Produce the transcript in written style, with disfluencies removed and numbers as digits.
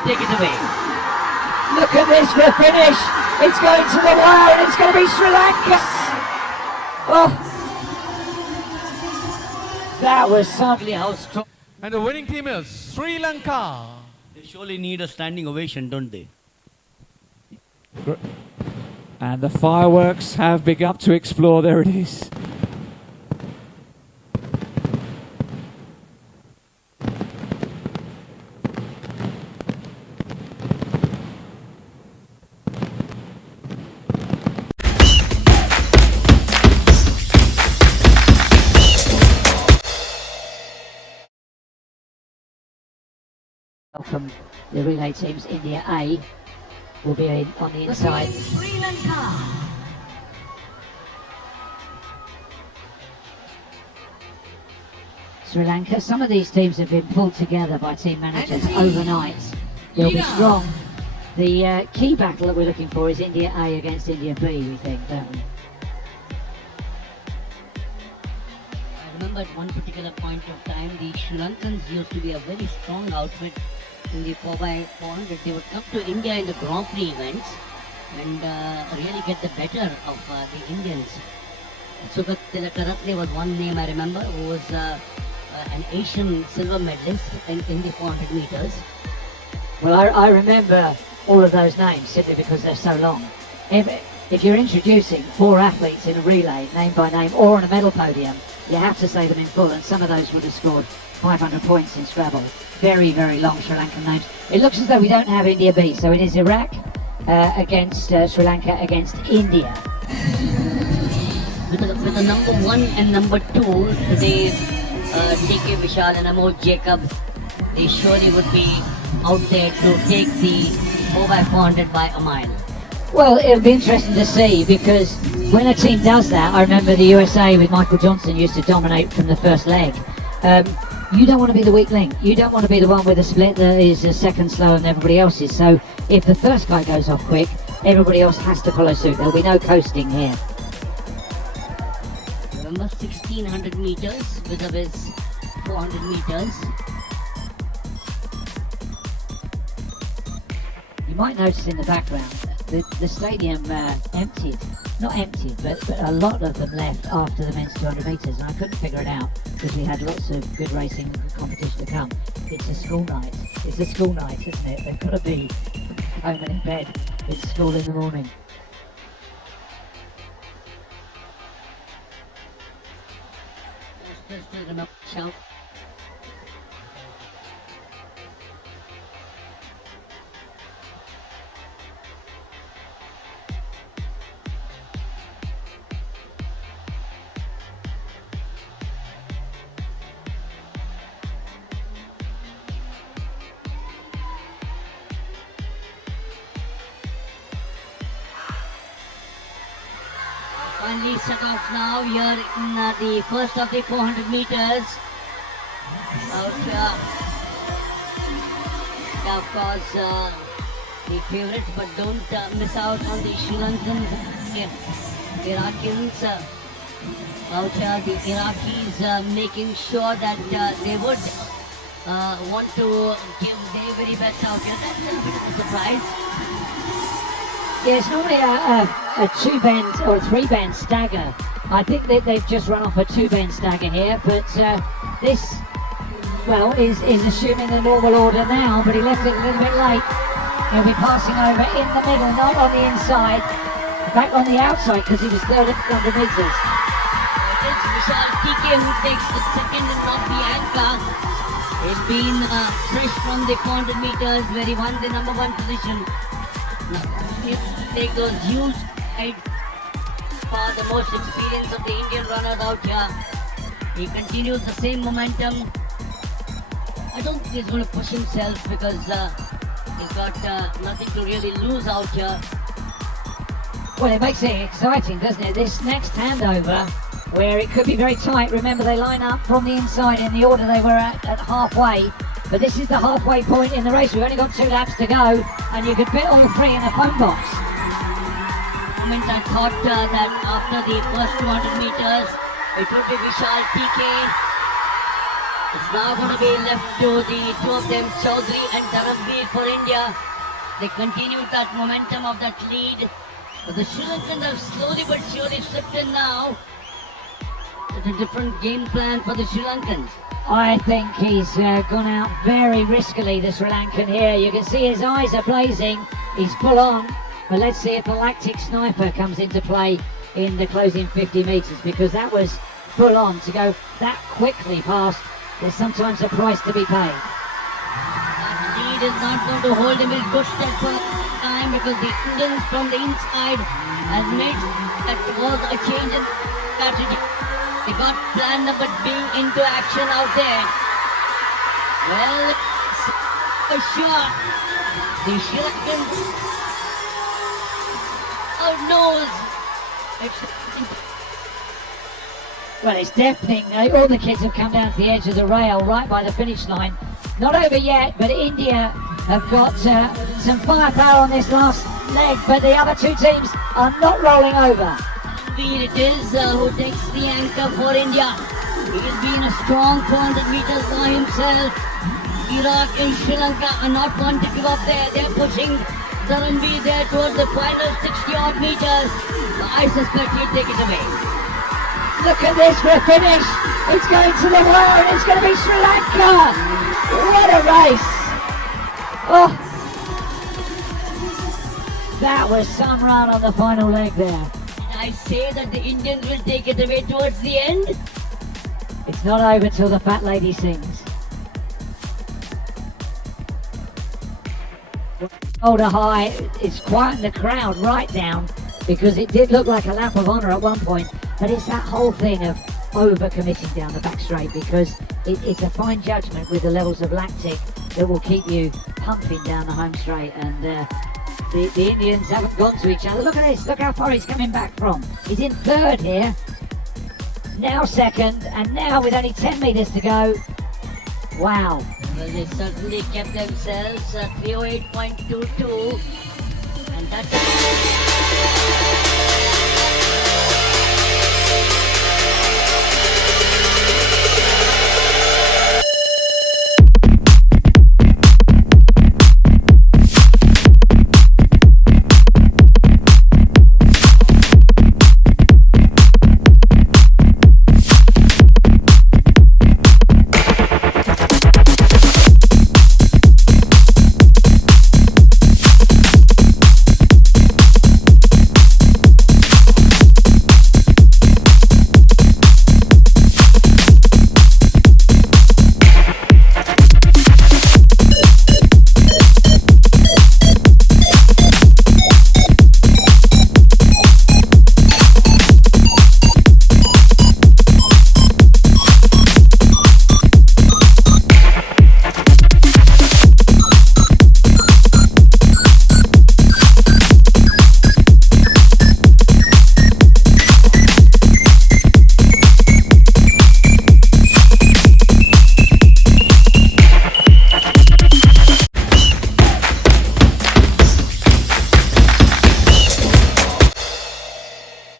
will take it away. Look at this for a finish. It's going to the wire and it's going to be Sri Lanka. Oh, that was suddenly how strong. And the winning team is Sri Lanka. They surely need a standing ovation, don't they? And the fireworks have begun to explore. There it is. From the relay teams, India A will be on the inside. Sri Lanka. Sri Lanka, some of these teams have been pulled together by team managers overnight. They'll be strong. The key battle that we're looking for is India A against India B, we think, don't we? I remember at one particular point of time, the Sri Lankans used to be a very strong outfit in the 4x400. They would come to India in the Grand Prix events and really get the better of the Indians. Sugat Tilakaratne was one name I remember, who was an Asian silver medalist in the 400 meters. Well, I remember all of those names simply because they're so long. If you're introducing 4 athletes in a relay, name by name, or on a medal podium, you have to say them in full, and some of those would have scored 500 points in Scrabble. Very, very long Sri Lankan names. It looks as though we don't have India B, so it is Iraq against Sri Lanka against India. With the number 1 and number 2, today TK Vishal and Amol Jacob, they surely would be out there to take the 4x400 by a mile. Well, it'll be interesting to see, because when a team does that, I remember the USA with Michael Johnson used to dominate from the first leg. You don't want to be the weak link. You don't want to be the one with a split that is a second slower than everybody else's. So if the first guy goes off quick, everybody else has to follow suit. There'll be no coasting here. Remember 1600 meters vis-a-vis 400 meters. You might notice in the background the stadium emptied. Not emptied, but a lot of them left after the men's 200 metres, and I couldn't figure it out because we had lots of good racing competition to come. It's a school night. It's a school night, isn't it? They've got to be home and in bed. It's school in the morning. Shout. Finally set off now here in the first of the 400 meters. Out here. Of course, the favorites, but don't miss out on the Sri Lankans, Iraqians. Out here, the Iraqis making sure that they would want to give their very best out here. That's a bit of a surprise. Yeah, it's normally a 2-bend or a 3-bend stagger. I think that they've just run off a 2-bend stagger here, but this, well, is assuming the normal order now, but he left it a little bit late. He'll be passing over in the middle, not on the inside. In fact, on the outside, because he was third at 100 metres. It's Vishal TK who takes the second and not the anchor. It's been fresh from the 400 meters where he won the number 1 position. Now, take those huge strides for the most experience of the Indian runners out here. He continues the same momentum. I don't think he's going to push himself because he's got nothing to really lose out here. Well, it makes it exciting, doesn't it? This next handover, where it could be very tight. Remember, they line up from the inside in the order they were at halfway. But this is the halfway point in the race. We've only got 2 laps to go, and you could fit all 3 in a phone box. Moment I thought that after the first 200 meters, it would be Vishal TK. It's now going to be left to the two of them, Chaudhary and Dharamveer for India. They continue that momentum of that lead. But the Sri Lankans have slowly but surely slipped in now. It's a different game plan for the Sri Lankans. I think he's gone out very riskily, the Sri Lankan here. You can see his eyes are blazing. He's full on. But let's see if the lactic sniper comes into play in the closing 50 metres, because that was full on to go that quickly past. There's sometimes a price to be paid. That lead is not going to hold him in good stead for a time, because the Indians from the inside has made that was a change in strategy. They got plan number B into action out there. Well, it's a shot. The Sri Lankans knows. Well, it's deafening. All the kids have come down to the edge of the rail right by the finish line. Not over yet, but India have got some firepower on this last leg, but the other two teams are not rolling over. It is who takes the anchor for India. He's been a strong 400 meters by himself. Iraq and Sri Lanka are not one to give up there. They're pushing Dharamveer there towards the final 60 odd meters. I suspect he'll take it away. Look at this for a finish. It's going to the wire and it's going to be Sri Lanka. What a race. Oh, that was some run on the final leg there. I say that the Indians will take it away towards the end. It's not over till the fat lady sings. Shoulder high, it's quieting the crowd right down, because it did look like a lap of honour at one point, but it's that whole thing of over-committing down the back straight, because it's a fine judgment with the levels of lactic that will keep you pumping down the home straight, and the Indians haven't gone to each other. Look at this, look how far he's coming back from. He's in third here, now second, and now with only 10 metres to go. Wow. Well, they certainly kept themselves at 308.22, and that's